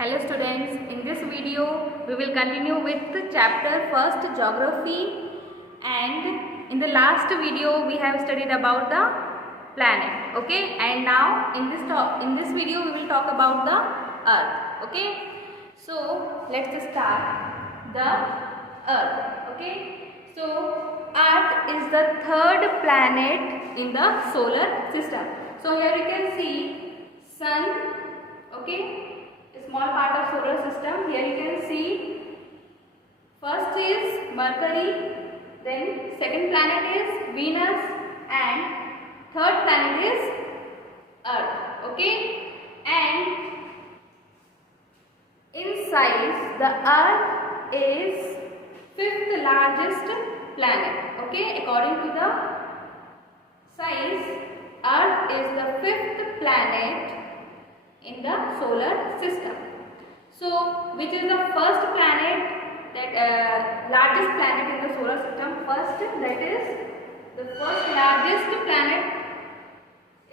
Hello students, in this video we will continue with the chapter first geography, and in the last video we have studied about the planet, okay, and now in this video we will talk about the earth, okay. So let's start the earth, okay. So earth is the third planet in the solar system. So here you can see sun, okay, small part of solar system. Here you can see first is Mercury, then second planet is Venus, and third planet is Earth, okay. And in size the Earth is fifth largest planet, okay. According to the size, Earth is the fifth planet in the solar system. So which is the first planet, that largest planet in the solar system? First, that is the first largest planet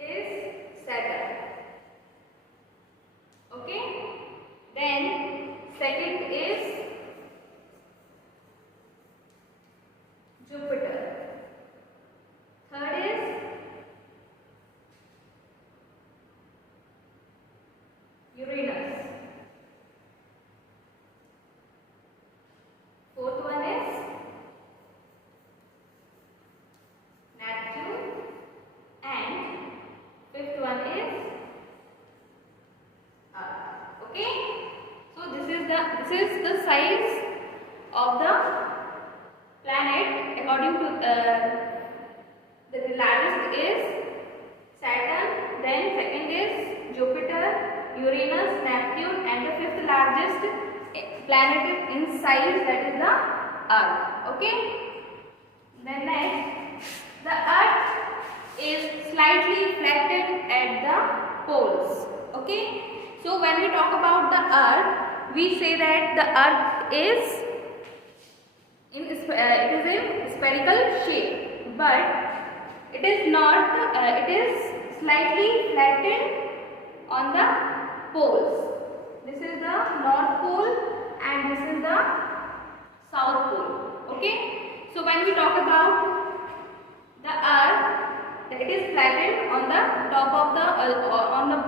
is Saturn, okay. Then second is Jupiter. Third is Uranus. Fourth one is Neptune, and fifth one is Earth, okay. So this is the size of the planet according to the largest is Saturn, then second is Jupiter, Uranus, Neptune, and the fifth largest planet in size, that is the Earth, okay. Then next, the Earth is slightly flattened at the poles, okay. So when we talk about the Earth, we say that the Earth is in spherical shape, but it is not. It is slightly flattened on the poles. This is the North Pole and this is the South Pole, okay. So when we talk about the Earth, it is flattened on the top of the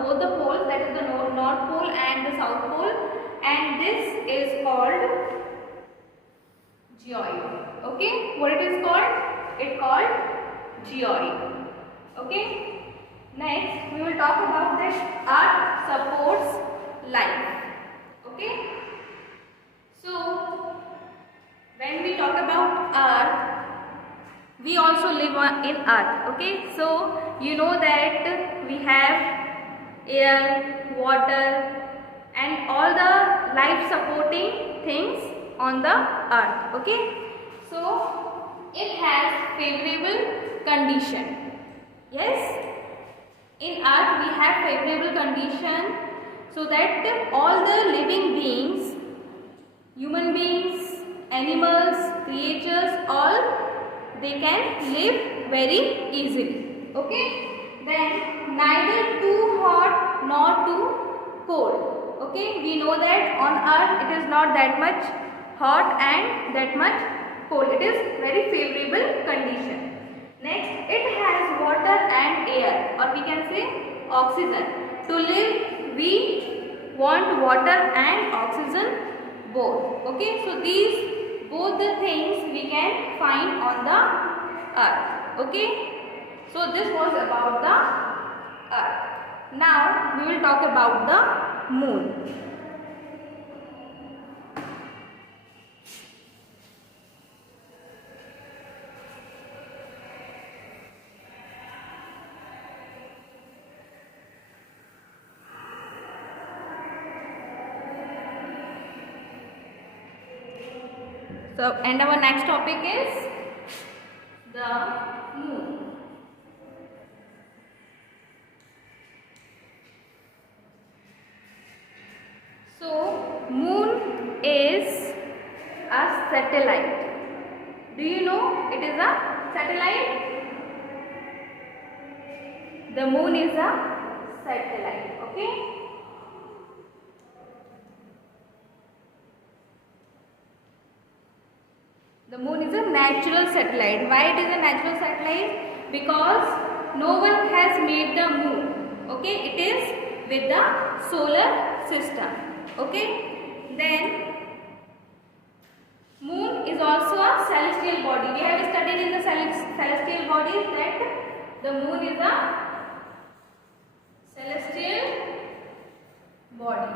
both the poles, that is the North Pole and the South Pole, and this is called geoid, okay. What it is called? It called geoid, okay. Next, we will talk about that Earth supports life, okay. So when we talk about Earth, we also live in Earth, okay. So you know that we have air, water, and all the life supporting things on the Earth, okay. So it has favorable condition, yes. In Earth we have favorable condition so that all the living beings, human beings, animals, creatures, all they can live very easily, okay. Then neither too hot nor too cold, okay. We know that on Earth it is not that much hot and that much cold. It is very favorable condition. Next, it has water and air, or we can say oxygen. To live, we want water and oxygen both, okay. So these both the things we can find on the Earth, okay. So this was about the Earth. Now we will talk about the Moon. So, and our next topic is the Moon. So, Moon is a satellite. Do you know it is a satellite? The Moon is a satellite, okay. The moon is a natural satellite. Why it is a natural satellite? Because no one has made the moon. Okay, it is with the solar system. Okay, then moon is also a celestial body. We have studied in the celestial bodies that the moon is a celestial body.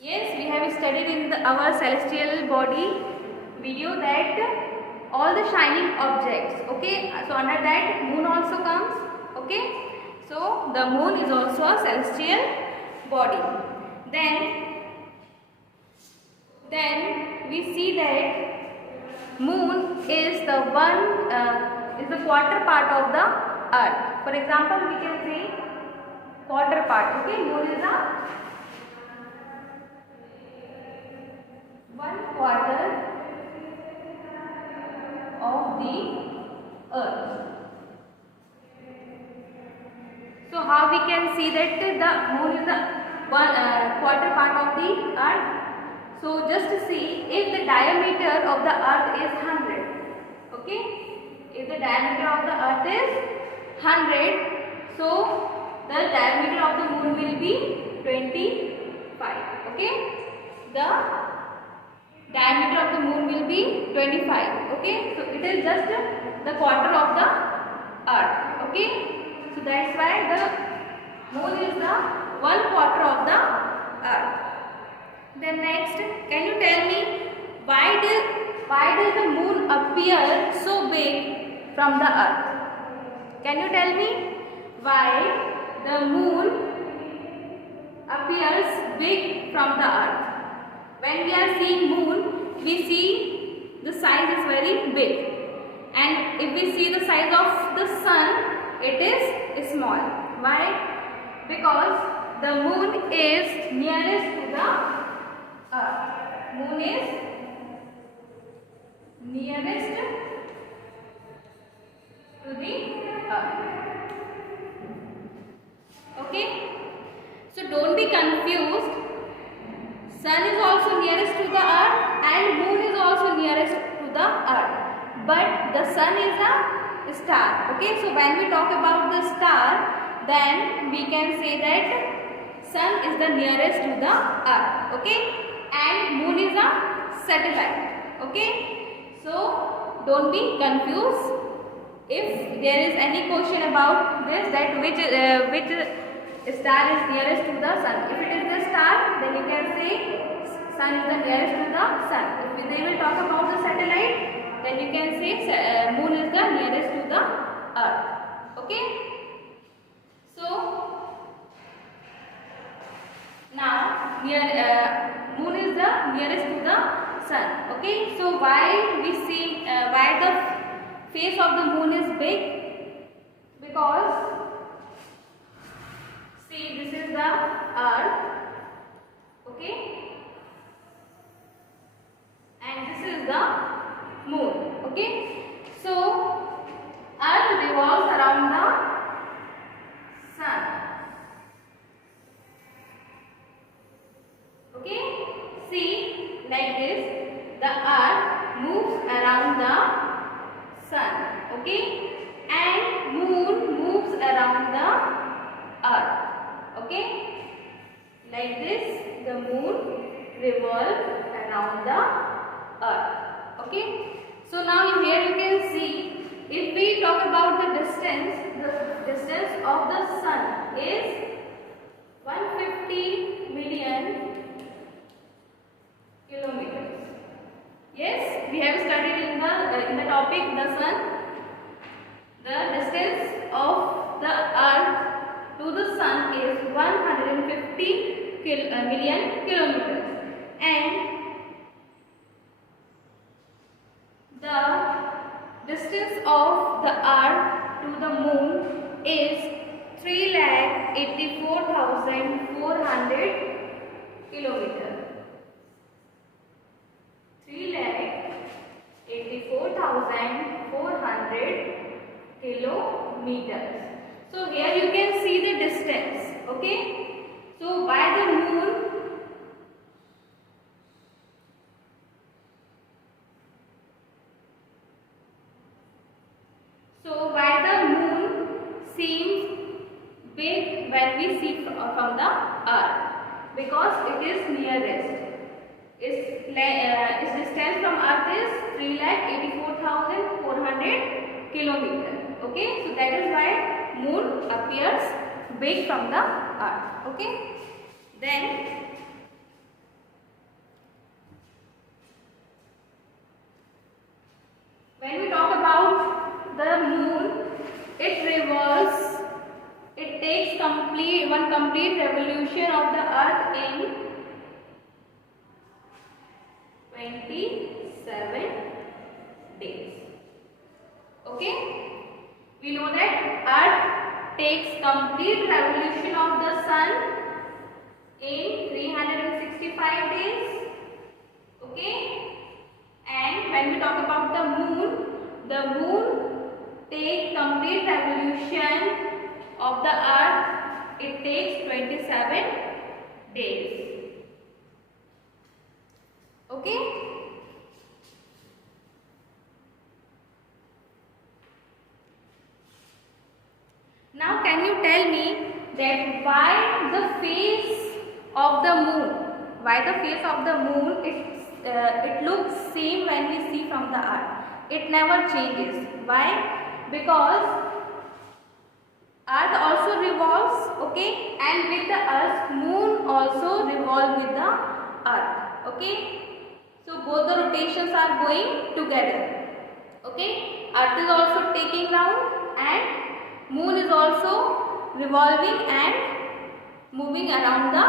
Yes, we have studied in our celestial body video that all the shining objects. Okay, so under that moon also comes. Okay, so the moon is also a celestial body. Then we see that moon is the quarter part of the earth. For example, we can say quarter part. Okay, moon is a 1/4 of the earth. So how we can see that the moon is the quarter part of the earth? So just to see, if the diameter of the earth is 100, okay, if the diameter of the earth is 100, so the diameter of the moon will be 25. Okay, the diameter of the moon will be 25. Okay, so it is just the quarter of the earth. Okay, so that's why the moon is the 1/4 of the earth. Then next, can you tell me why does the moon appear so big from the earth? Can you tell me why the moon appears big from the earth? When we are seeing moon, we see the size is very big, and if we see the size of the sun, it is small. Why? Because the moon is nearest to the earth. Moon is nearest to the earth. Okay, so don't be confused. Sun is also nearest to the earth and moon is also nearest to the earth, but the sun is a star. Okay, so when we talk about the star, then we can say that sun is the nearest to the earth. Okay, and moon is a satellite. Okay, so don't be confused. If there is any question about this, that which star is nearest to the sun, if it is the star, then you can say sun is the nearest to the sun. If they will talk about the satellite, then you can say moon is the nearest to the earth. Okay, so now moon is the nearest to the sun. Okay, so why we see why the face of the moon is big? Because see, this is the earth, okay, and this is the moon. Okay, so earth revolves around the sun. Okay, see, like this, the earth moves around the sun. Okay, and moon moves around the earth. Okay, like this, the moon revolves around the earth. Okay, so now here you can see, if we talk about the distance of the sun is 150 million kilometers. Yes, we have studied in the topic the sun. The distance of the earth to the sun is 150 million kilometers, and the distance of the earth to the moon is 3,84,400 kilometers. 3,84,400 kilometers. So here you can see the distance. Okay, so by the moon big when we see from the earth because it is nearest. Its distance from earth is 3,84,400 kilometer. Okay, so that is why moon appears big from the earth. Okay, then when we talk about the moon, it revolves. It takes one complete revolution of the earth in 27 days. Okay, we know that earth takes complete revolution of the sun in 365 days. Okay, and when we talk about the moon takes complete revolution of the earth. It takes 27 days. Okay, now can you tell me that why the face of the moon it looks same when we see from the earth? It never changes. Why? Because earth also revolves, okay, and with the earth moon also revolve with the earth. Okay, so both the rotations are going together. Okay, earth is also taking round and moon is also revolving and moving around the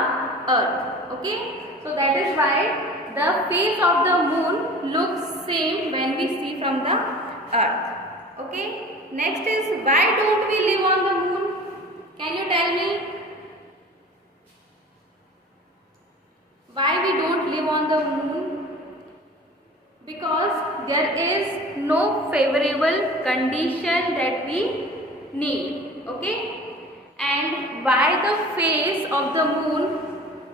earth. Okay, so that is why the face of the moon looks same when we see from the earth. Okay, next is, why don't we live on the moon? Can you tell me why we don't live on the moon? Because there is no favorable condition that we need. Okay, and why the face of the moon,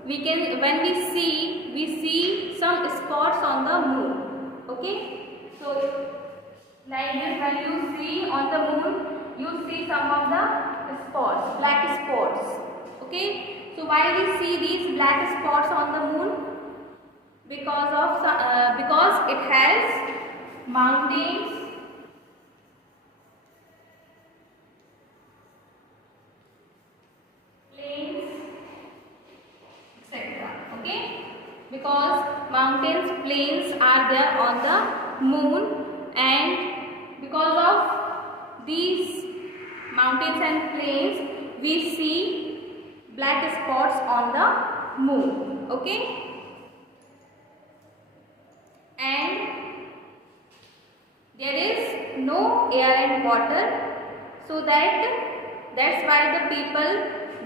when we see some spots on the moon. Okay, so like this, when you see on the moon, you see some of the spots, black spots. Okay, so why we see these black spots on the moon? Because it has mountains, plains, etc. Okay, because mountains, plains are there on the moon, and because of these mountains and plains we see black spots on the moon. Okay, and there is no air and water, so that's why the people,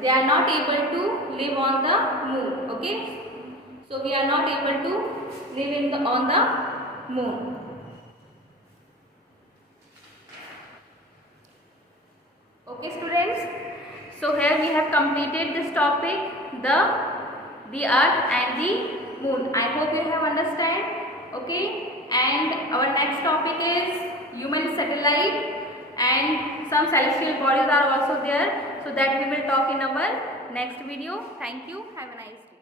they are not able to live on the moon. Okay, so we are not able to live on the moon. Okay students, so here we have completed this topic, the earth and the moon. I hope you have understand. Okay, and our next topic is human satellite, and some celestial bodies are also there, so that we will talk in our next video. Thank you. Have a nice day.